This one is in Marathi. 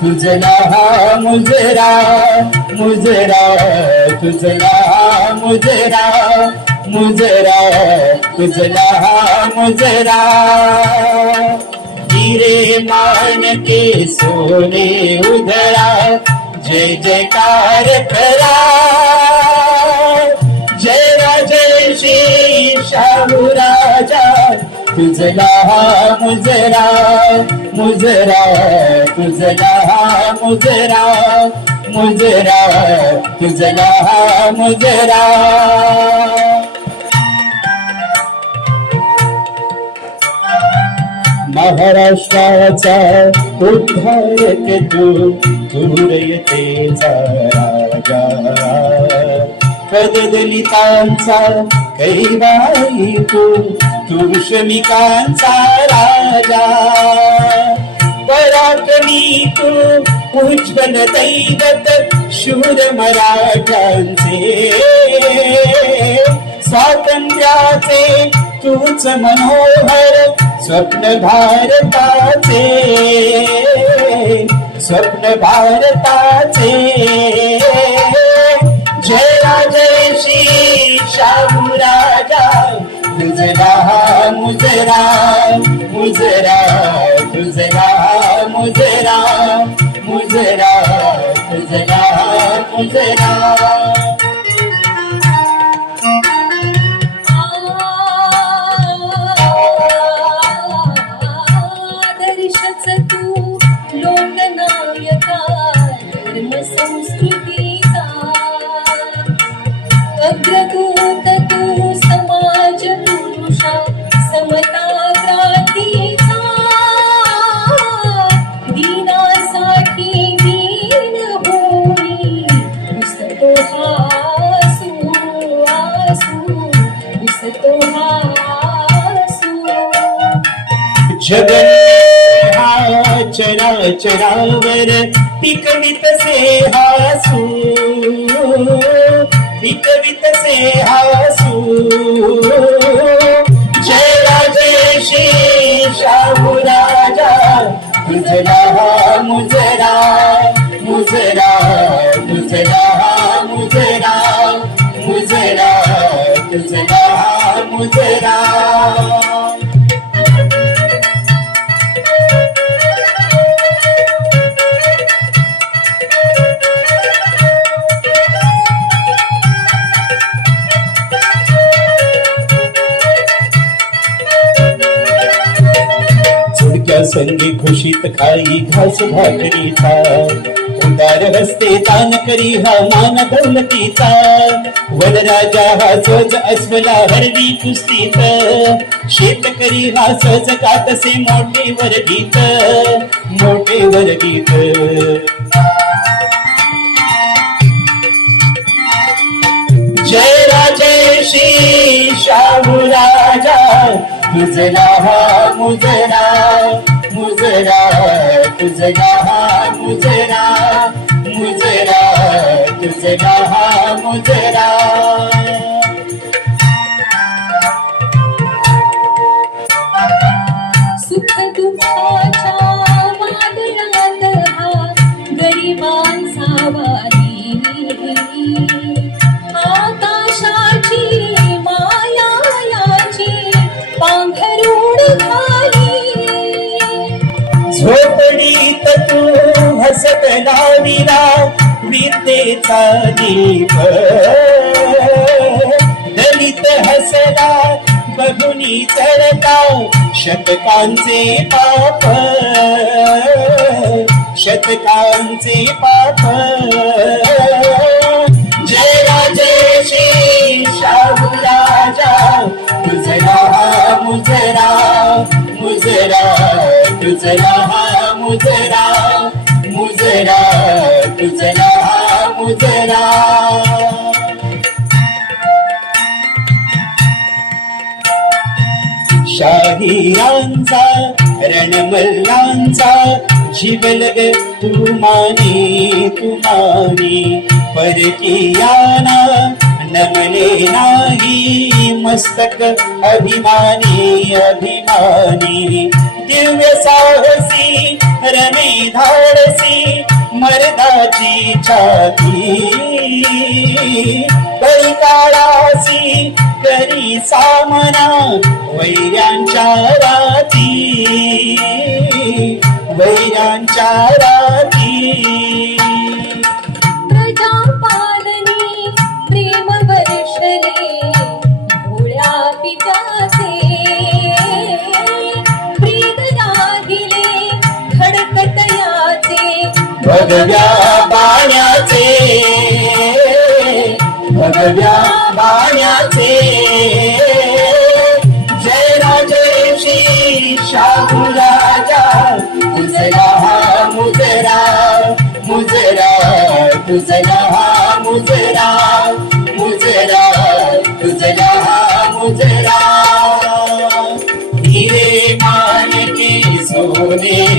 तुझला हा मुजरा मुजरा तुझला हा मुजरा मुजरा तुझला मुजरा. हिरे मान के सोने उधरा जय जयकार करा. तुझला हा मुजरा मुजरा तुझला हा मुजरा मुजरा तुझला हा मुजरा महाराष्ट्राचा उद्धारक तू दूर दूरयतेचा राजा पददलितांचा कैवाई तू तू श्रमिकांचा राजा. पराक्रमी तू उज्ज्वल दैवत शूर मराठ्यांचे. स्वातंत्र्याचे तूच मनोहर स्वप्न भारताचे स्वप्न भारताचे तुझला हा मुजरा मुजरा मुझे राम मुजरा मुजरा जगन। हा चरा चरावर पिकवित से हासू पिकवित से हासू जय राजय शाहू राजा। मुजरा मुजरा मुजरा मुजरा मुजरा मुजरा मुजरा मुजरा। झुडक्या भूषित खाई घास भाकरीचा उदार हस्ते दान करी हा मान दौलतीचा वनराजा हा सज अस्वला हरवी कुस्तीत शेतकरी हा सोज कातसे मोठे वरगीत मोठे वरगीत जय राजय श्री शाहू राजा. मुजरा हा मुजरा मुजरा तुझला मुजरा मुजरा तुझला मुजरा सुख दुःखाच्या वादळात हा गरिबांचा वारी गीत तू हसत लाविला विद्येचा दीप. दलित हसला बघुनी चढता शतकांचे पाप. शतकांचे पाप. जय राजय श्री शाहू राजा मुजरा मुजरा मुजरा तुझला मुजरा मुजरा तुझरा मुजरा. शाहिरांचा रणमल्लांचा जीवलग तू माने तू माने परकीयाना नाही. मस्तक अभिमानी अभिमानी. दिव्य साहसी रणे धाडसी मर्दाची छाती. करी काळासी करी सामना वैऱ्यांच्या राती. वैऱ्यांच्या राती. भगव्या बाण्याचे. भगव्या बाण्याचे. जय राजेशी शाहू राजा. तुझला हा मुजरा मुजरा तुझला हा मुजरा मुजरा तुझला हा मुजरा. हिरे मानके सोने